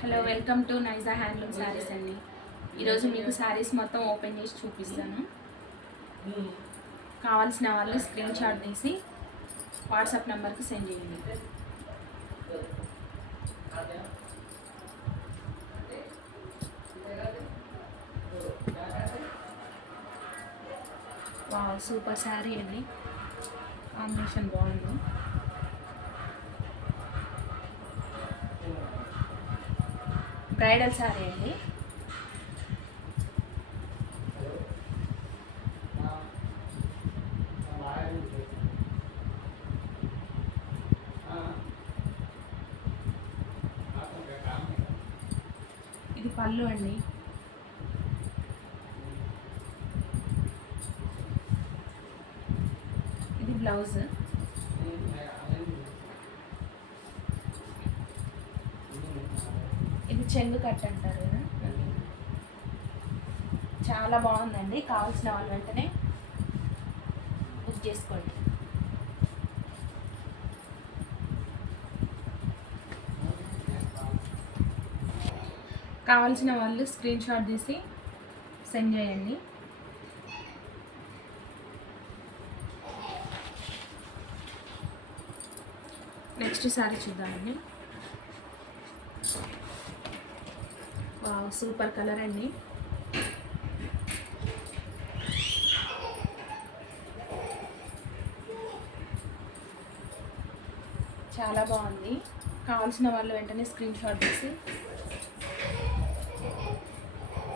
Hello, welcome to Naija handloom saris అండి. ఈరోజు మీకు శారీస్ మొత్తం ఓపెన్ చేసి చూపిస్తాను. కావాల్సిన వాళ్ళు స్క్రీన్ షాట్ తీసి వాట్సాప్ నెంబర్కి సెండ్ చేయండి. వావ్, సూపర్ శారీ అండి. కాంబినేషన్ బాగుంది. బ్రైడల్ శారీ అండి. ఇది పళ్ళు అండి. ఇది బ్లౌజ్. ఇది చెంగు కట్ అంటారు కదా. చాలా బాగుందండి. కావాల్సిన వాళ్ళు వెంటనే బుక్ చేసుకోండి. కావాల్సిన వాళ్ళు స్క్రీన్ షాట్ తీసి సెండ్ చేయండి. నెక్స్ట్ శారీ చూద్దామండి. వావ్, సూపర్ కలర్ అండి. చాలా బాగుంది. కావాల్సిన వాళ్ళు వెంటనే స్క్రీన్ షాట్ తీసి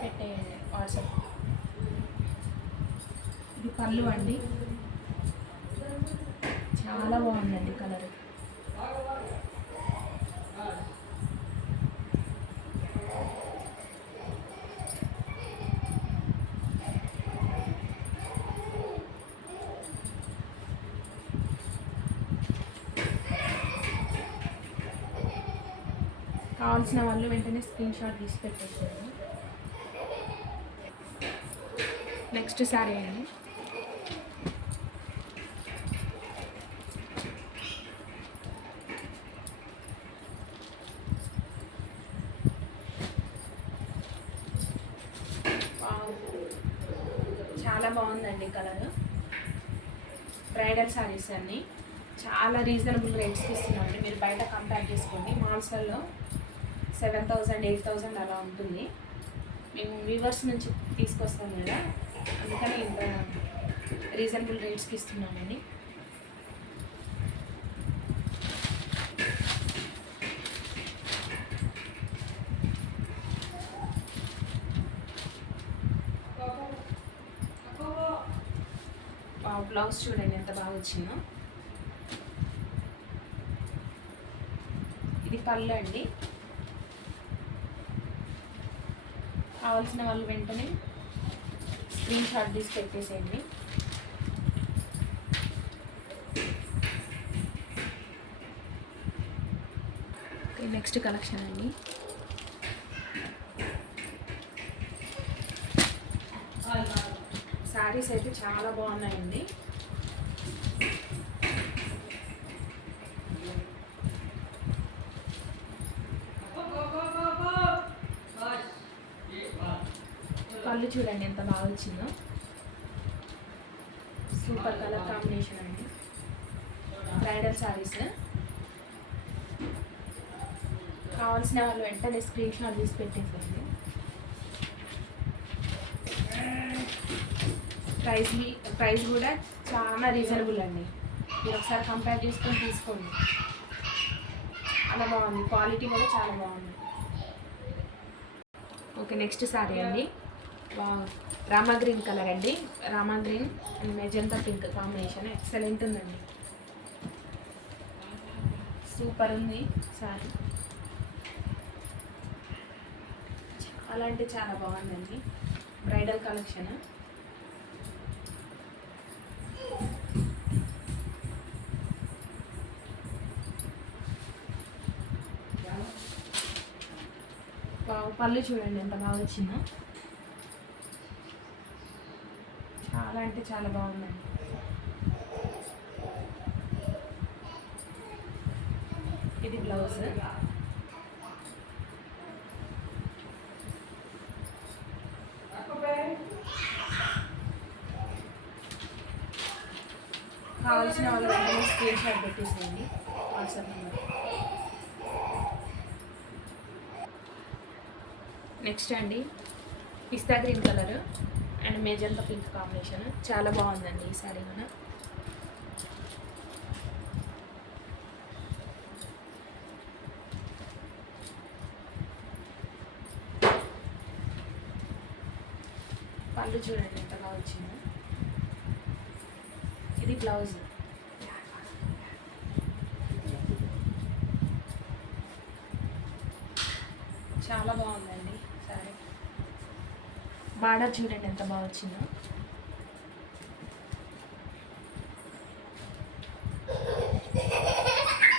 పెట్టేయండి వాట్సాప్. ఇది పళ్ళు అండి. చాలా బాగుందండి కలర్. కావాల్సిన వాళ్ళు వెంటనే స్క్రీన్ షాట్ తీసి పెట్టేసేయండి. నెక్స్ట్ శారీ అండి. చాలా బాగుందండి కలర్. బ్రైడల్ శారీస్ అన్నీ చాలా రీజనబుల్ రేట్స్కి ఇస్తున్నామండి. మీరు బయట కంపేర్ చేసుకోండి. మాల్స్లలో 7,000 8,000 అలా ఉంటుంది. మేము వీవర్స్ నుంచి తీసుకొస్తాం కదా, అందుకని ఇంత రీజనబుల్ రేట్స్కి ఇస్తున్నామండి. బ్లౌజ్ చూడండి ఎంత బాగా వచ్చిందో. ఇది పళ్ళు అండి. కావాల్సిన వాళ్ళు వెంటనే స్క్రీన్ షాట్ తీసి పెట్టేసేయండి. నెక్స్ట్ కలెక్షన్ అండి. శారీస్ అయితే చాలా బాగున్నాయండి. పళ్ళు చూడండి ఎంత బాగా వచ్చిందో. సూపర్ కలర్ కాంబినేషన్ అండి. బ్రైడల్ శారీస్. కావాల్సిన వాళ్ళు వెంటనే స్క్రీన్ షాట్ తీసి పెట్టేసేయండి. ప్రైస్ కూడా చాలా రీజనబుల్ అండి. మీరు ఒకసారి కంపేర్ చేసుకొని తీసుకోండి. చాలా బాగుంది. క్వాలిటీ కూడా చాలా బాగుంది. ఓకే, నెక్స్ట్ శారీ అండి. రామా గ్రీన్ కలర్ అండి. Rama green and magenta pink combination excellent ఉందండి. సూపర్ ఉంది శారీ. చాలా అంటే చాలా బాగుందండి. Bridal collection. పళ్ళు చూడండి ఎంత బాగా వచ్చిందో. చాలా అంటే చాలా బాగుందండి. ఇది బ్లౌజ్. కావాల్సిన వాళ్ళు వెంటనే స్క్రీన్ షాట్ పెట్టేసేయండి వాట్సాప్ నెంబర్. నెక్స్ట్ అండి పిస్తా green colour and magenta pink combination చాలా బాగుందండి ఈ శారీ కూడా. పళ్ళు చూడండి ఎంత బాగా వచ్చిందో. ఇది బ్లౌజ్. చాలా బాగుందండి సారీ. బార్డర్ చూడండి ఎంత బాగా వచ్చిందో.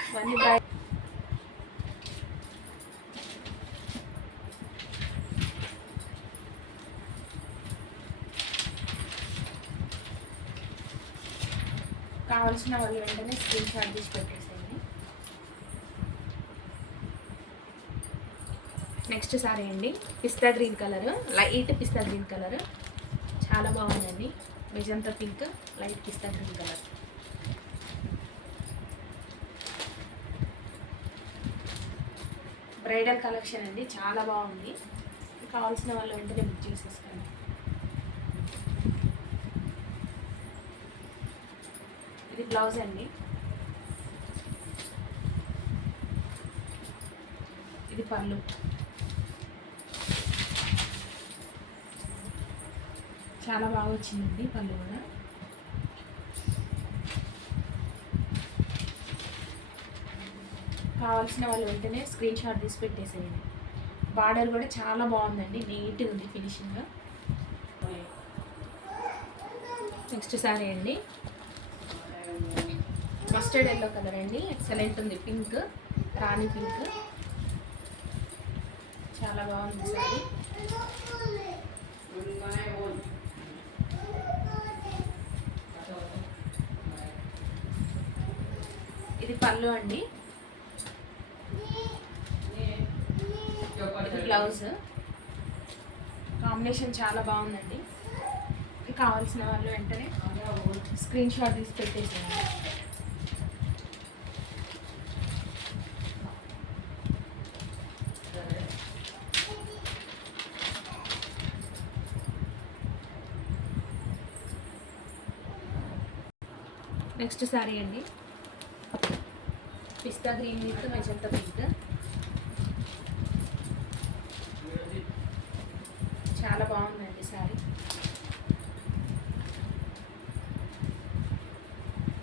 ఇవన్నీ కావాల్సిన వాళ్ళు వెంటనే స్క్రీన్ షాట్ తీసి పెట్టేసేయండి. నెక్స్ట్ సారీ అండి పిస్తా గ్రీన్ కలర్, లైట్ పిస్తా గ్రీన్ కలర్ చాలా బాగుందండి. మెజంతా పింక్, లైట్ పిస్తా గ్రీన్ కలర్. బ్రైడల్ కలెక్షన్ అండి, చాలా బాగుంది. కావాల్సిన వాళ్ళు వెంటనే బుక్ చేసేసుకోండి. ఇది బ్లౌజ్ అండి. ఇది పళ్ళు. చాలా బాగా వచ్చిందండి పళ్ళు కూడా. కావాల్సిన వాళ్ళు వెంటనే స్క్రీన్ షాట్ తీసి పెట్టేసేయండి. బార్డర్ కూడా చాలా బాగుందండి, నీట్గా ఉంది ఫినిషింగ్. నెక్స్ట్ సారీ అండి మస్టర్డ్ ఎల్లో కలర్ అండి, ఎక్సలెంట్ ఉంది. పింక్, రాణి పింక్ చాలా బాగుంది సారీ. ఇది పళ్ళు అండి. ఇది బ్లౌజ్. కాంబినేషన్ చాలా బాగుందండి. కావాల్సిన వాళ్ళు వెంటనే స్క్రీన్ షాట్ తీసి పెట్టేసేయండి. నెక్స్ట్ సారీ అండి పిస్తా గ్రీన్ విత్ మెజంతా పింక్. చాలా బాగుందండి సారీ.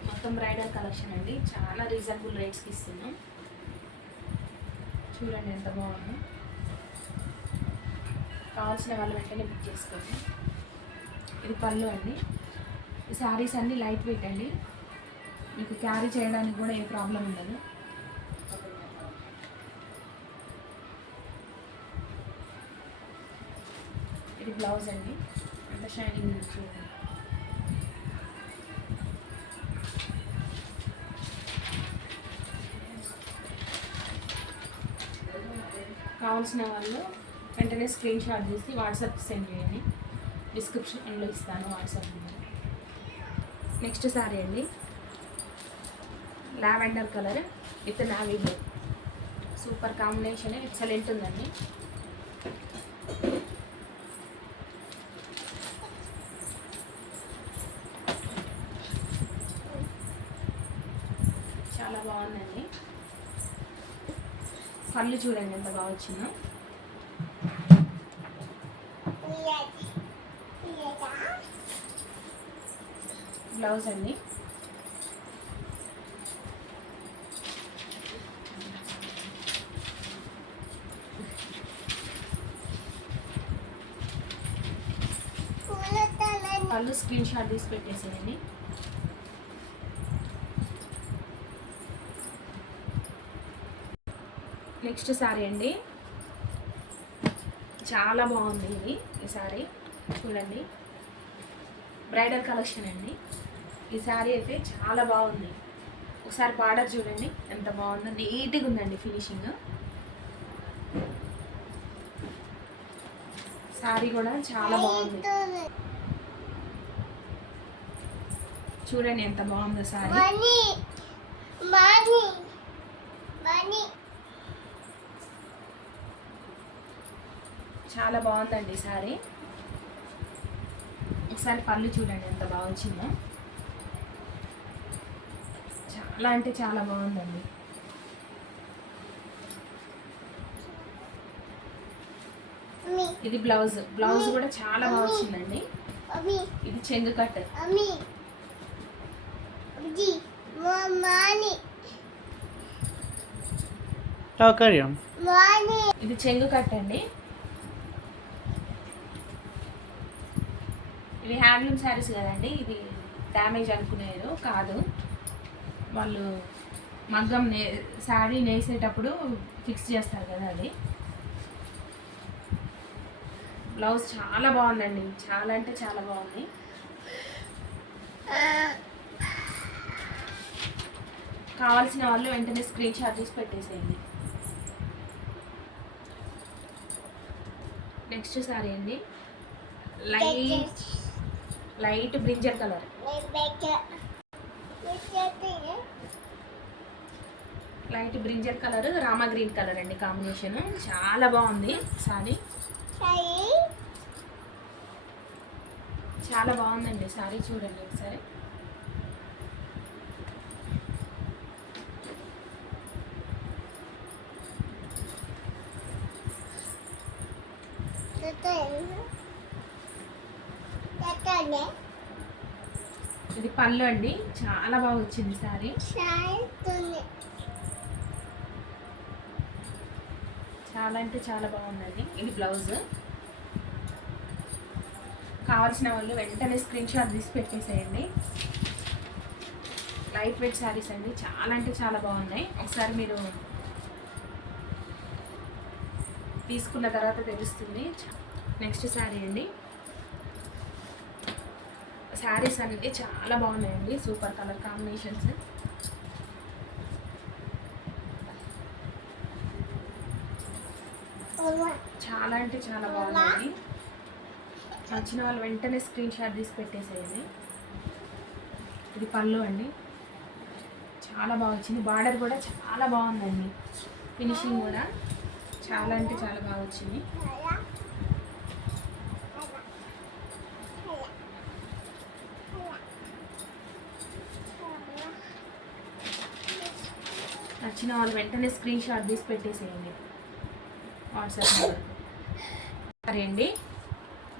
మొత్తం బ్రైడల్ కలెక్షన్ అండి, చాలా రీజనబుల్ రేట్స్కి ఇస్తున్నాం. చూడండి ఎంత బాగుందో. కావాల్సిన వాళ్ళు వెంటనే బుక్ చేసుకోండి. ఇది పళ్ళు అండి. ఈ శారీస్ అన్నీ లైట్ వెయిట్ అండి, మీకు క్యారీ చేయడానికి కూడా ఏ ప్రాబ్లం ఉండదు. ఇది బ్లౌజ్ అండి, అంత షైనింగ్ చూడండి. కావాల్సిన వాళ్ళు వెంటనే స్క్రీన్ షాట్ తీసి వాట్సాప్కి సెండ్ చేయండి. డిస్క్రిప్షన్లో ఇస్తాను వాట్సాప్ నెంబర్. నెక్స్ట్ సారీ అండి lavender colour with navy blue. Super combination, excellent ఉందండి. చాలా బాగుందండి. పళ్ళు చూడండి ఎంత బాగా వచ్చిందో. బ్లౌజ్ అండి. వాళ్ళు స్క్రీన్ షాట్ తీసి పెట్టేసేయండి. నెక్స్ట్ సారీ అండి చాలా బాగుంది. ఇది ఈ సారీ చూడండి, బ్రైడల్ కలెక్షన్ అండి. ఈ సారీ అయితే చాలా బాగుంది. ఒకసారి బార్డర్ చూడండి ఎంత బాగుందో, నీట్గా ఉందండి ఫినిషింగ్. సారీ కూడా చాలా బాగుంది. చూడండి ఎంత బాగుందో సారీ. చాలా బాగుందండి సారీ. ఒకసారి పళ్ళు చూడండి ఎంత బాగా వచ్చిందో. చాలా అంటే చాలా బాగుందండి. ఇది బ్లౌజ్ కూడా చాలా బాగా వచ్చిందండి. ఇది చెంగు కట్. ఇది చెంగు కట్ అండి. ఇవి హ్యాండ్లూమ్ శారీస్ కదండి. ఇది డ్యామేజ్ అనుకునేది కాదు. వాళ్ళు మగ్గం శారీ నేసేటప్పుడు ఫిక్స్ చేస్తారు కదా అది. బ్లౌజ్ చాలా బాగుందండి. చాలా అంటే చాలా బాగుంది. కావాల్సిన వాళ్ళు వెంటనే స్క్రీన్ షాట్ తీసి పెట్టేసేయండి. నెక్స్ట్ సారీ అండి. Light బ్రింజర్ colour. Light బ్రింజర్ colour Rama green colour అండి కాంబినేషన్. చాలా బాగుంది సారీ. చాలా బాగుందండి సారీ. చూడండి ఒకసారి. ఇది పళ్ళు అండి. చాలా బాగా వచ్చింది సారీ. చాలా అంటే చాలా బాగుందండి. ఇది బ్లౌజ్. కావాల్సిన వాళ్ళు వెంటనే స్క్రీన్ షాట్ తీసి పెట్టేసేయండి. లైట్ వెయిట్ శారీస్ అండి. చాలా అంటే చాలా బాగున్నాయి. ఒకసారి మీరు తీసుకున్న తర్వాత తెలుస్తుంది. నెక్స్ట్ శారీ అండి. శారీస్ అన్నీ చాలా బాగున్నాయండి. Super colour combinations. చాలా అంటే చాలా బాగున్నాయి. నచ్చిన వాళ్ళు వెంటనే స్క్రీన్ షాట్ తీసి పెట్టేసేయండి. ఇది పళ్ళు అండి. చాలా బాగా వచ్చింది. బార్డర్ కూడా చాలా బాగుందండి. ఫినిషింగ్ కూడా చాలా అంటే చాలా బాగా వచ్చింది. నచ్చిన వాళ్ళు వెంటనే స్క్రీన్ షాట్ తీసి పెట్టేసేయండి వాట్సాప్ నెంబర్. సరే అండి.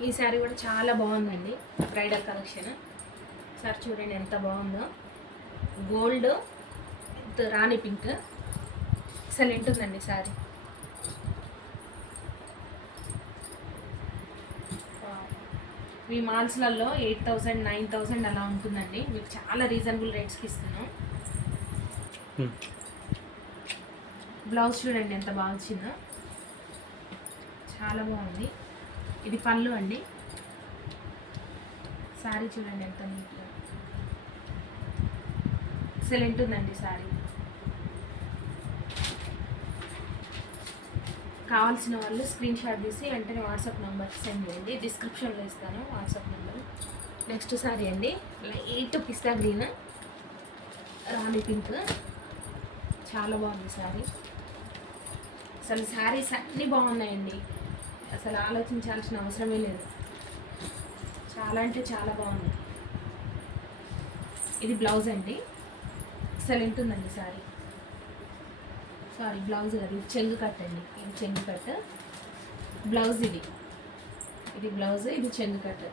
ఈ శారీ కూడా చాలా బాగుందండి. Bridal collection. సార్ చూడండి ఎంత బాగుందో. Gold with Rani pink. Excellent ఉందండి శారీ. మీ మాల్స్లలో 8,000 9,000 అలా ఉంటుందండి. మీకు చాలా రీజనబుల్ రేట్స్కి ఇస్తున్నాం. బ్లౌజ్ చూడండి ఎంత బాగా వచ్చిందో. చాలా బాగుంది. ఇది పళ్ళు అండి. శారీ చూడండి ఎంత నీట్గా. ఎక్సలెంట్ ఉందండి శారీ. కావాల్సిన వాళ్ళు స్క్రీన్ షాట్ తీసి వెంటనే వాట్సాప్ నెంబర్కి సెండ్ చేయండి. డిస్క్రిప్షన్లో ఇస్తాను వాట్సాప్ నెంబర్. నెక్స్ట్ శారీ అండి. లైట్ పిస్తా గ్రీన్ రాణి పింక్. చాలా బాగుంది శారీ. అసలు శారీస్ అన్నీ బాగున్నాయండి. అసలు ఆలోచించాల్సిన అవసరమే లేదు. చాలా అంటే చాలా బాగుంది. ఇది బ్లౌజ్ అండి. ఎక్సలెంట్ ఉందండి శారీ. సారీ బ్లౌజ్ కాదు, ఇది చెంగు కట్ అండి. ఇది చెంగు కట్ బ్లౌజ్. ఇది బ్లౌజ్. ఇది చెంగు కట్.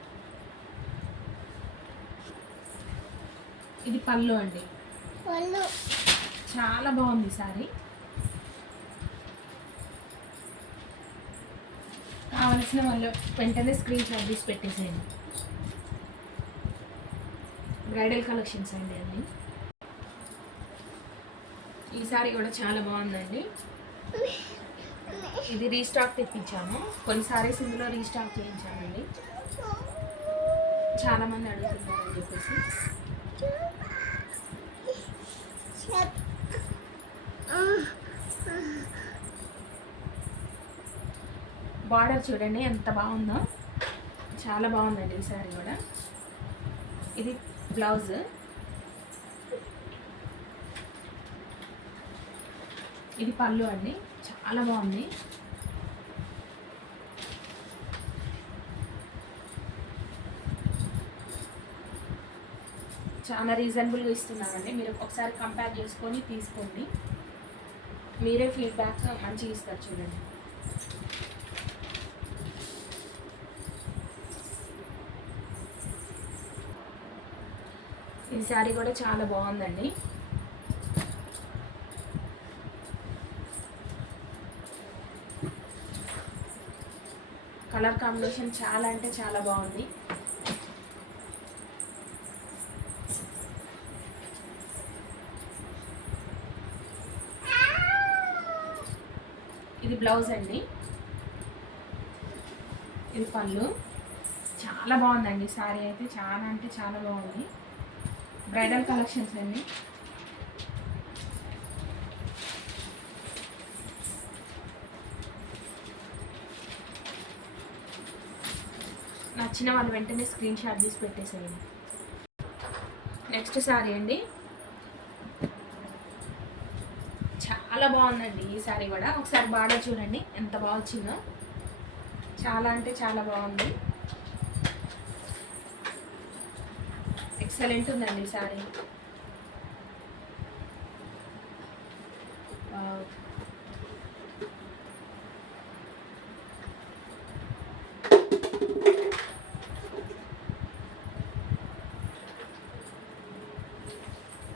ఇది పళ్ళు అండి. చాలా బాగుంది శారీ. కావలసిన వాళ్ళు వెంటనే స్క్రీన్ షాట్ తీసి పెట్టేసేయండి. బ్రైడల్ కలెక్షన్స్ అండి అన్నీ. ఈ సారీ కూడా చాలా బాగుందండి. ఇది రీస్టాక్ తెప్పించాము. కొన్ని సారీస్ ఇందులో రీస్టాక్ చేయించామండి. చాలామంది అడుగుతున్నారని చెప్పేసి. బార్డర్ చూడండి ఎంత బాగుందో. చాలా బాగుందండి ఈ సారీ కూడా. ఇది బ్లౌజ్. ఇది పళ్ళు అండి, చాలా బాగుంది. చాలా రీజనబుల్గా ఇస్తున్నామండి. మీరు ఒకసారి కంపేర్ చేసుకొని తీసుకోండి. మీరే ఫీడ్బ్యాక్ మంచిగా ఇస్తారు చూడండి. ఈ శారీ కూడా చాలా బాగుందండి. కలర్ కాంబినేషన్ చాలా అంటే చాలా బాగుంది. ఇది బ్లౌజ్ అండి, ఇది పళ్ళు. చాలా బాగుందండి శారీ అయితే, చాలా అంటే చాలా బాగుంది. బ్రైడల్ కలెక్షన్స్ అండి. నచ్చిన వాళ్ళు వెంటనే స్క్రీన్ షాట్ తీసి పెట్టేసేయండి. నెక్స్ట్ శారీ అండి, చాలా బాగుందండి ఈ శారీ కూడా. ఒకసారి బార్డర్ చూడండి ఎంత బాగా వచ్చిందో, చాలా అంటే చాలా బాగుంది. ఎక్సలెంట్ ఉందండి ఈ శారీ.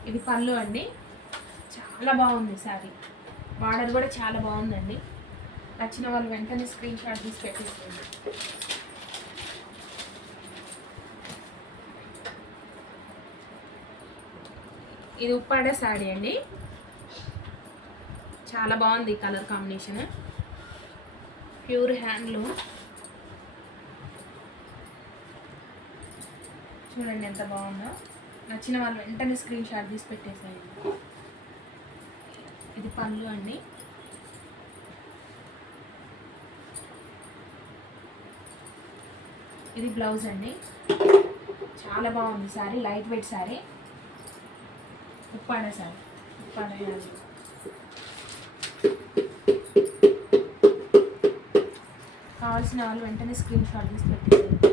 ఇది పళ్ళు అండి, చాలా బాగుంది శారీ. బార్డర్ కూడా చాలా బాగుందండి. నచ్చిన వాళ్ళు వెంటనే స్క్రీన్ షాట్ తీసి పెట్టేసుకోండి. ఇది ఉప్పాడ శారీ అండి, చాలా బాగుంది కలర్ కాంబినేషన్. Pure handloom. చూడండి ఎంత బాగుందో. నచ్చిన వాళ్ళు వెంటనే స్క్రీన్ షాట్ తీసి పెట్టేసేయండి. ఇది పళ్ళు అండి, ఇది బ్లౌజ్ అండి. చాలా బాగుంది శారీ, లైట్ వెయిట్ శారీ. ఉప్పాడ శారీ, ఉప్పాడ కావాల్సిన వాళ్ళు వెంటనే స్క్రీన్ షాట్ తీసి పెట్టేసేయండి.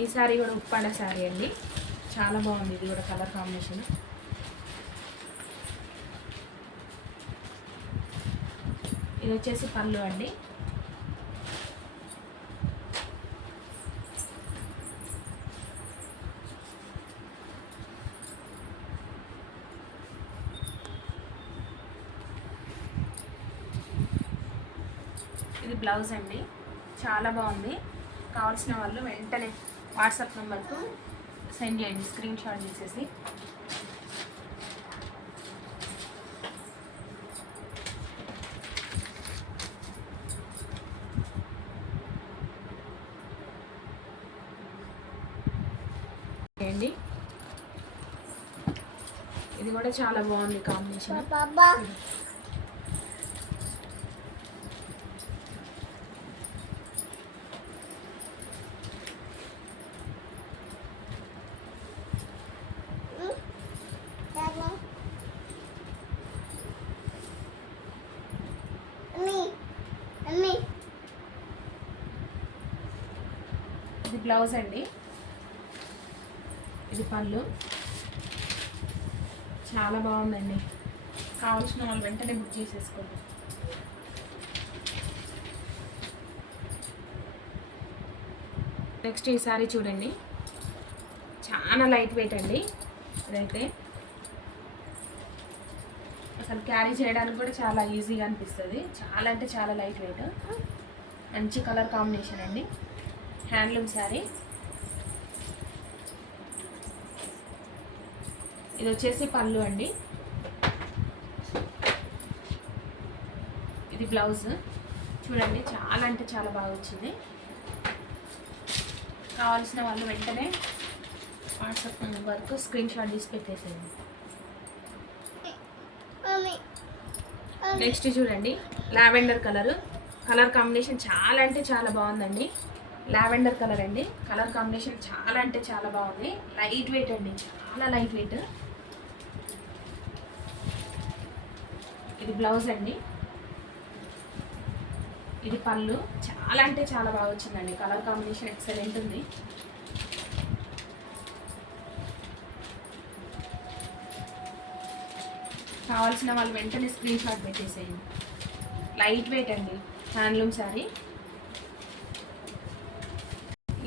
ఈ శారీ కూడా ఉప్పాడ శారీ అండి, చాలా బాగుంది. ఇది కూడా కలర్ కాంబినేషన్. ఇది వచ్చేసి పళ్ళు అండి. ఇది బ్లౌజ్ అండి, చాలా బాగుంది. కావాల్సిన వాళ్ళు వెంటనే వాట్సాప్ నెంబర్కు సెండ్ చేయండి స్క్రీన్ షాట్ చేసేసి. అండి ఇది కూడా చాలా బాగుంది కాంబినేషన్. ఇది బ్లౌజ్ అండి, ఇది పళ్ళు. చాలా బాగుందండి. కావాల్సిన వాళ్ళు వెంటనే బుక్ చేసేసుకోండి. నెక్స్ట్ ఈ సారీ చూడండి, చాలా లైట్ వెయిట్ అండి. ఇదైతే అసలు క్యారీ చేయడానికి కూడా చాలా ఈజీగా అనిపిస్తుంది. చాలా అంటే చాలా లైట్ వెయిట్, మంచి కలర్ కాంబినేషన్ అండి. హ్యాండ్లూమ్ శారీ. ఇది వచ్చేసి పళ్ళు అండి, ఇది బ్లౌజ్. చూడండి చాలా అంటే చాలా బాగా వచ్చింది. కావాల్సిన వాళ్ళు వెంటనే వాట్సాప్ వరకు స్క్రీన్ షాట్ తీసి పెట్టేసేయండి. నెక్స్ట్ చూడండి, లావెండర్ కలర్ కాంబినేషన్ చాలా అంటే చాలా బాగుందండి. లావెండర్ కలర్ అండి, కలర్ కాంబినేషన్ చాలా అంటే చాలా బాగుంది. లైట్ వెయిట్ అండి, చాలా లైట్ వెయిట్. ఇది బ్లౌజ్ అండి, ఇది పళ్ళు. చాలా అంటే చాలా బాగా వచ్చిందండి, కలర్ కాంబినేషన్ ఎక్సలెంట్ ఉంది. కావాల్సిన వాళ్ళు వెంటనే స్క్రీన్ షాట్ పెట్టేసేయండి. లైట్ వెయిట్ అండి, handloom sari,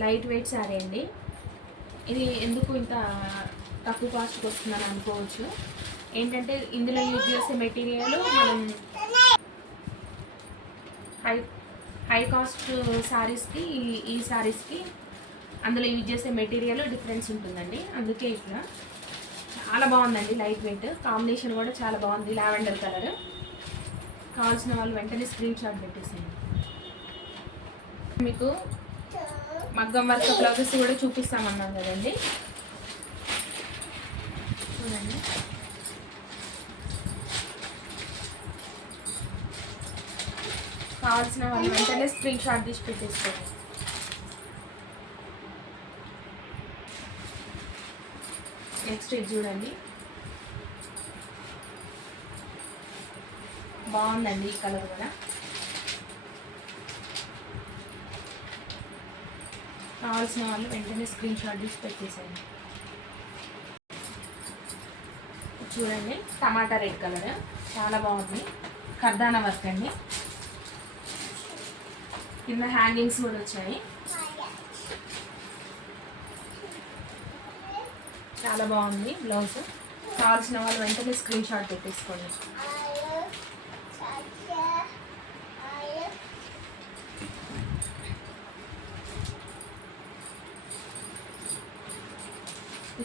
light weight sari అండి. ఇది ఎందుకు ఇంత తక్కువ కాస్ట్కి వస్తుందని అనుకోవచ్చు. ఏంటంటే ఇందులో యూజ్ చేసే మెటీరియల్ మనం హై కాస్ట్ శారీస్కి ఈ శారీస్కి అందులో యూజ్ చేసే మెటీరియల్ డిఫరెన్స్ ఉంటుందండి. అందుకే ఇట్లా చాలా బాగుందండి, లైట్ వెయిట్, కాంబినేషన్ కూడా చాలా బాగుంది, లావెండర్ కలర్. కావాల్సిన వాళ్ళు వెంటనే స్క్రీన్ షాట్ పెట్టేసేయండి. మీకు మగ్గం వర్క్ బ్లౌజెస్ కూడా చూపిస్తామన్నాం కదండి, చూడండి. కావాల్సిన వాళ్ళు వెంటనే స్క్రీన్ షాట్ తీసి పెట్టేసుకోండి. నెక్స్ట్ ఇది చూడండి, బాగుందండి ఈ కలర్ కూడా. కావాల్సిన వాళ్ళు వెంటనే స్క్రీన్ షాట్ తీసి పెట్టేసేయండి. చూడండి, టమాటా రెడ్ కలర్ చాలా బాగుంది, కర్దానా వర్క్ అండి. కింద హ్యాంగింగ్స్ కూడా వచ్చాయి, చాలా బాగుంది బ్లౌజ్. కావాల్సిన వాళ్ళు వెంటనే స్క్రీన్ షాట్ పెట్టేసుకోండి.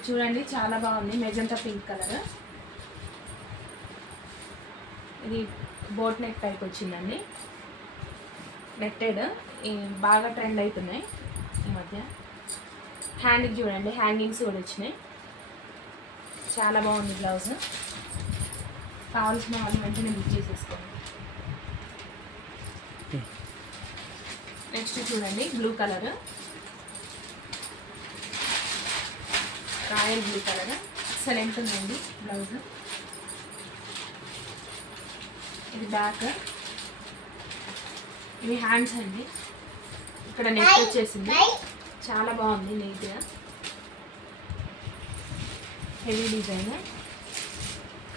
చూడండి, చాలా బాగుంది, మెజంతా పింక్ కలర్. ఇది బోట్ నెక్ టైప్ వచ్చిందండి, నెట్టెడ్. బాగా ట్రెండ్ అవుతున్నాయి ఈ మధ్య. హ్యాండ్కి చూడండి, హ్యాంగింగ్స్ కూడా వచ్చినాయి, చాలా బాగుంది బ్లౌజ్. కావాల్సిన వాళ్ళు వెంటనే బుక్ చేసేసుకోండి. నెక్స్ట్ చూడండి, blue colour, royal blue colour, excellent ఉందండి బ్లౌజ్. ఇది బ్యాక్, ఇవి హ్యాండ్స్ అండి. ఇక్కడ నెక్ వచ్చేసింది, చాలా బాగుంది, నీట్గా హెవీ డిజైన్,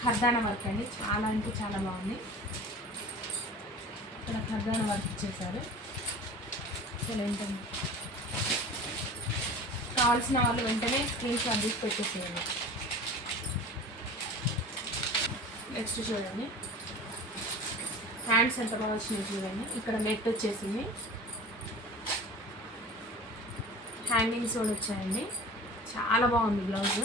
ఖర్దానా వర్క్ అండి, చాలా అంటే చాలా బాగుంది. ఇక్కడ ఖర్దానా వర్క్ ఇచ్చేసారు, ఎక్సలెంట్ అండి. కావాల్సిన వాళ్ళు వెంటనే స్క్రీన్ షాట్ తీసి పెట్టేసేయండి. నెక్స్ట్ చూడండి, హ్యాండ్స్ ఎంత బాగా వచ్చినాయి చూడండి. ఇక్కడ నెట్ వచ్చేసింది, హ్యాంగింగ్స్ కూడా వచ్చాయండి, చాలా బాగుంది బ్లౌజ్.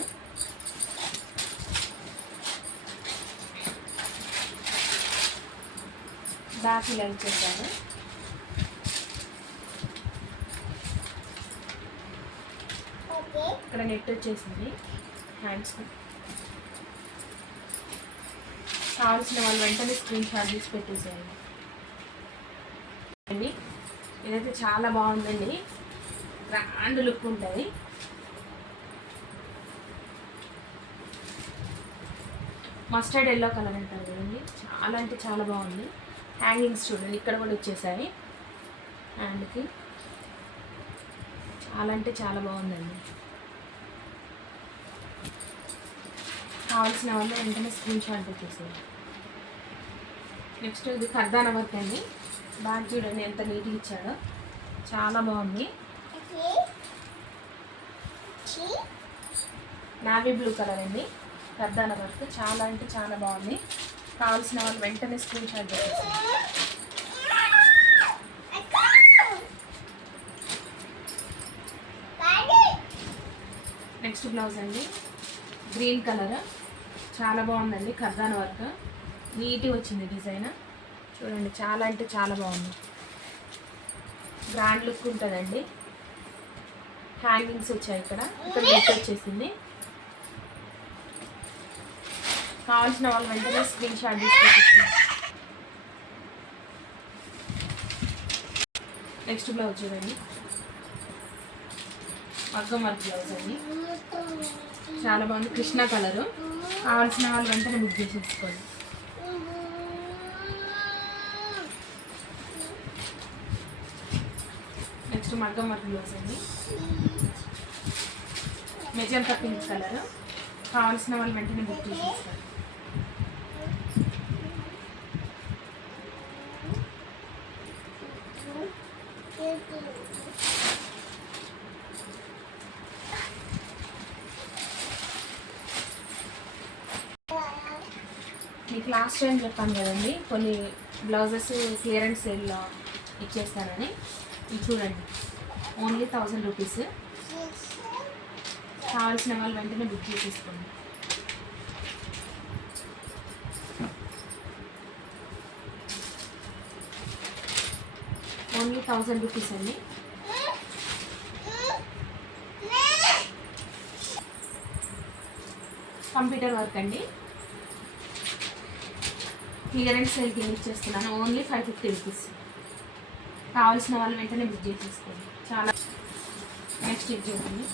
బ్యాక్ ఇలా ఇచ్చేసారు. ఇక్కడ నెట్ వచ్చేసింది హ్యాండ్స్. కావాల్సిన వాళ్ళు వెంటనే స్క్రీన్ షాట్ తీసి పెట్టేసేయండి. ఇదైతే చాలా బాగుందండి, గ్రాండ్ లుక్ ఉంటుంది. మస్టర్డ్ ఎల్లో కలర్ అంటారు కదండి, చాలా అంటే చాలా బాగుంది. హ్యాంగింగ్స్ చూడండి, ఇక్కడ కూడా వచ్చేసాయి హ్యాండ్కి, చాలా అంటే చాలా బాగుందండి. కావాల్సిన వాళ్ళు వెంటనే స్క్రీన్ షాట్ పెట్టేసేయండి. నెక్స్ట్ ఇది ఖర్దానా వర్క్ అండి, బ్యాగ్ చూడండి ఎంత నీట్గా ఇచ్చాడో, చాలా బాగుంది. నావీ బ్లూ కలర్ అండి, ఖర్దానా వర్క్, చాలా అంటే చాలా బాగుంది. కావాల్సిన వాళ్ళు వెంటనే స్క్రీన్ షాట్ పెట్టేసేయండి. నెక్స్ట్ బ్లౌజ్ అండి, గ్రీన్ కలర్, చాలా బాగుందండి, ఖర్దానా వర్క్, నీట్గా వచ్చింది డిజైన్. చూడండి, చాలా అంటే చాలా బాగుంది, గ్రాండ్ లుక్ ఉంటుందండి. హ్యాంగింగ్స్ వచ్చాయి, ఇక్కడ నెట్ వచ్చేసింది. కావాల్సిన వాళ్ళు వెంటనే స్క్రీన్ షాట్ తీసుకొచ్చేసింది. నెక్స్ట్ బ్లౌజ్ చూడండి, మగ్గం వర్క్ బ్లౌజ్ అండి, చాలా బాగుంది, కృష్ణ కలరు. కావాల్సిన వాళ్ళు వెంటనే బుక్ చేసేసుకోండి. నెక్స్ట్ మగ్గం వర్క్ బ్లౌజ్ అండి, మెజంతా పింక్ కలర్. కావాల్సిన వాళ్ళు వెంటనే బుక్ చేసేస్తారు. మీకు లాస్ట్ టైం చెప్పాను కదండి, కొన్ని బ్లౌజెస్ క్లియరెన్స్ సేల్లో ఇచ్చేస్తానని. ఇది చూడండి, ఓన్లీ 1000 రూపీస్. కావాల్సిన వాళ్ళు వెంటనే బుక్ చేసేసుకోండి. ఓన్లీ 1000 రూపీస్ అండి. కంప్యూటర్ వర్క్ అండి, క్లియరెన్స్ సేల్ కింద ఇచ్చేస్తున్నాను. Only 550 rupees. కావాల్సిన వాళ్ళు వెంటనే బుక్ చేసేసుకోండి. చాలా నెక్స్ట్ ఇది చూడండి,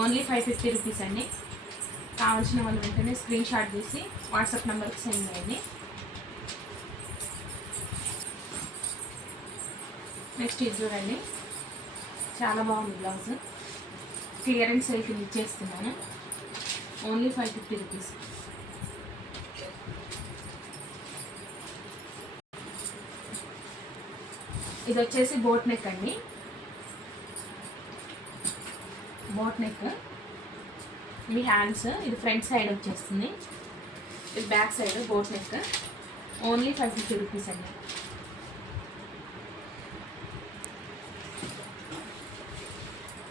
ఓన్లీ 550 రూపీస్ అండి. కావాల్సిన వాళ్ళు వెంటనే స్క్రీన్ షాట్ తీసి వాట్సాప్ నెంబర్కి సెండ్ చేయండి. నెక్స్ట్ ఇది చూడండి, చాలా బాగుంది బ్లౌజ్. క్లియరెన్స్ సేల్ కింద ఇచ్చేస్తున్నాను. Only 550 rupees. ఇది వచ్చేసి బోట్ నెక్ అండి, బోట్ నెక్. ఇది హ్యాండ్స్, ఇది ఫ్రంట్ సైడ్ వచ్చేస్తుంది, ఇది back side boat neck. Only 550 rupees అండి.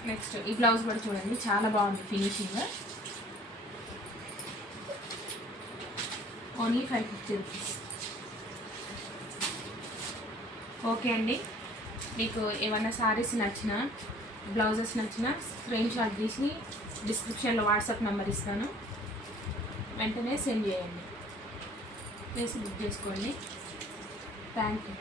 నెక్స్ట్ ఈ బ్లౌజ్ కూడా చూడండి, చాలా బాగుంది ఫినిషింగ్. Only 550 rupees. ఓకే అండి, మీకు ఏమైనా శారీస్ నచ్చినా బ్లౌజెస్ నచ్చినా స్క్రీన్ షాట్ తీసి డిస్క్రిప్షన్లో వాట్సాప్ నెంబర్ ఇస్తాను, వెంటనే సెండ్ చేయండి, వేసి బుక్ చేసుకోండి. Thank you.